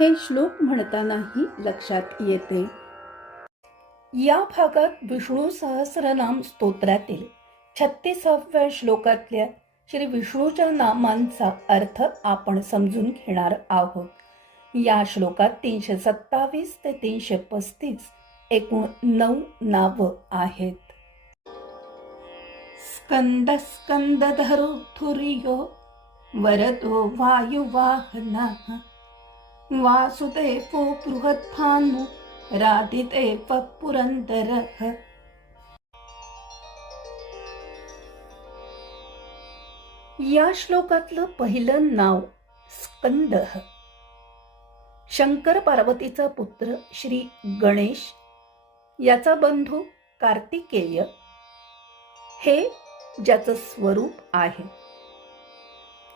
हे श्लोक म्हणतानाही लक्षात येते. या भागात विष्णू सहस्रनाम स्तोत्रातील छत्तीसाव्या श्लोकातल्या श्री विष्णूच्या नामांचा अर्थ आपण समजून घेणार आहोत. या श्लोकात तीनशे सत्तावीस ते तीनशे पस्तीस एकूण नऊ नावं आहेत. स्कंद स्कंद स्कंदधरो थुर्यो वरदो वायुवाहना वासुदेवो बृहद्भानु राधिदेव पुरन्दरः या श्लोकातलं पहिलं नाव स्कंद शंकर पार्वतीचा पुत्र श्री गणेश याचा बंधू कार्तिकेय हे ज्याचं स्वरूप आहे।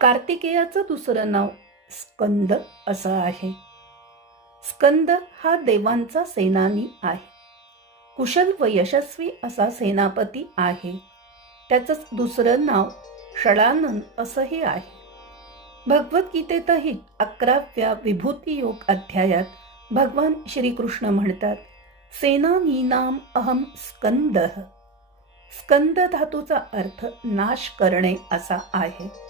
कार्तिकेयाचं दुसरं नाव स्कंद असं आहे. स्कंद हा देवांचा सेनानी आहे. कुशल व यशस्वी असा सेनापती आहे. त्याचंच दुसरं नाव षडानंद असंही आहे. भगवद्गीतेतही अकराव्या विभूती योग अध्यायात भगवान श्रीकृष्ण म्हणतात सेनानीनाम अहम स्कंद. स्कंद धातूचा अर्थ नाश करणे असा आहे.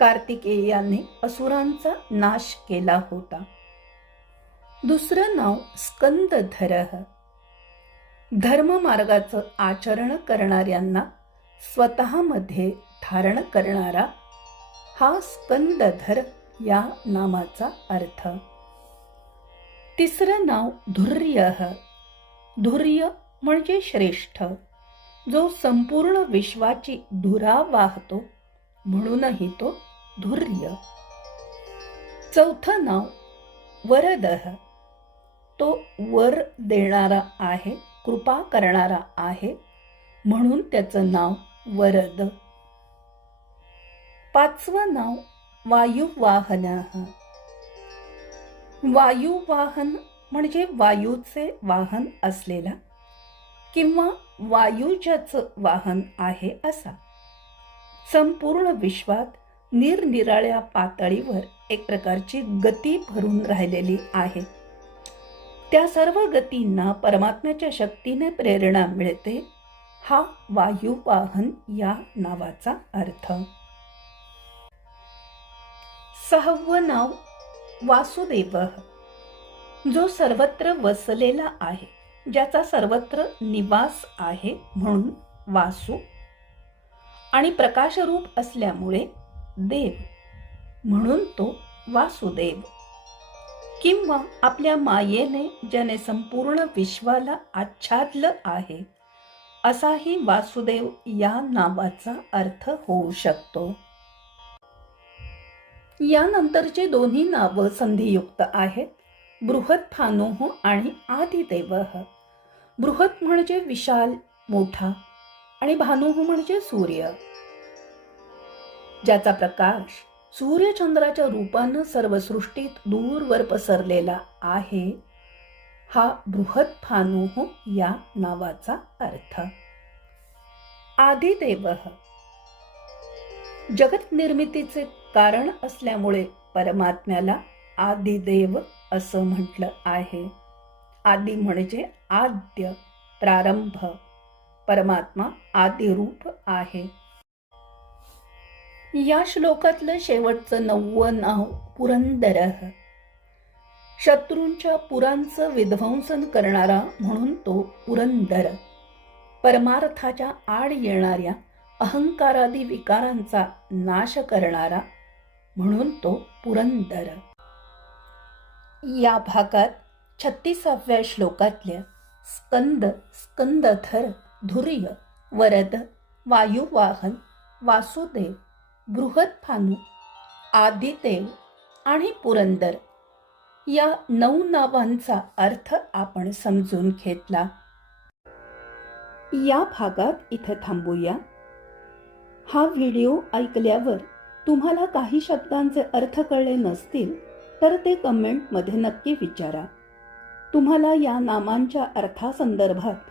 कार्तिकेयाने असुरांचा नाश केला होता. दुसरं नाव स्कंदधर धर्म मार्गाचं आचरण करणाऱ्यांना स्वतःमध्ये धारण करणारा हा स्कंदधर या नामाचा अर्थ. तिसरं नाव धुर्य धुर्य म्हणजे श्रेष्ठ जो संपूर्ण विश्वाची धुरा वाहतो. म्हणूनही तो धुर्य. चौथं नाव वरदह. तो वर देणारा आहे कृपा करणारा आहे म्हणून त्याचं नाव वरद. पाचवं नाव वायुवाहन. वायुवाहन म्हणजे वायूचे वाहन असलेला किंवा वायू ज्याचं वाहन आहे असा. संपूर्ण विश्वात निरनिराळ्या पातळीवर एक प्रकारची गती भरून राहिलेली आहे. त्या सर्व गतींना परमात्म्याच्या शक्तीने प्रेरणा मिळते हा वायुवाहन या नावाचा अर्थ. सहावं नाव वासुदेव जो सर्वत्र वसलेला आहे ज्याचा सर्वत्र निवास आहे म्हणून वासु आणि प्रकाशरूप असल्यामुळे देव म्हणून तो वासुदेव. किंवा आपल्या मायेने ज्याने संपूर्ण विश्वाला आच्छादलं आहे असाही वासुदेव या नावाचा अर्थ होऊ शकतो. यानंतरचे दोन्ही नावं संधियुक्त आहेत बृहत फानोह आणि आदिदेव. बृहत म्हणजे विशाल मोठा आणि भानुह म्हणजे सूर्य. ज्याचा प्रकाश सूर्यचंद्राच्या रूपानं सर्व सृष्टीत दूरवर पसरलेला आहे हा बृहत फानुह या नावाचा अर्थ. आदिदेव. जगत निर्मितीचे कारण असल्यामुळे परमात्म्याला आदिदेव असं म्हटलं आहे. आदि म्हणजे आद्य प्रारंभ. परमात्मा आदिरूप आहे. या श्लोकातलं शेवटचं नववं नाव पुरंदर. शत्रूंच्या पुरांचं विध्वंसन करणारा म्हणून तो पुरंदर. परमार्थाच्या आड येणाऱ्या अहंकारादी विकारांचा नाश करणारा म्हणून तो पुरंदर. या भागात छत्तीसाव्या श्लोकातल्या स्कंद स्कंदथर धुर्य वरद वायुवाहन वासुदेव बृहत फानू आदिदेव आणि पुरंदर. या नऊ नावांचा अर्थ आपण समजून घेतला. या भागात इथं थांबूया. हा व्हिडिओ ऐकल्यावर तुम्हाला काही शब्दांचे अर्थ कळले नसतील तर ते कमेंटमध्ये नक्की विचारा. तुम्हाला या नामांच्या अर्थासंदर्भात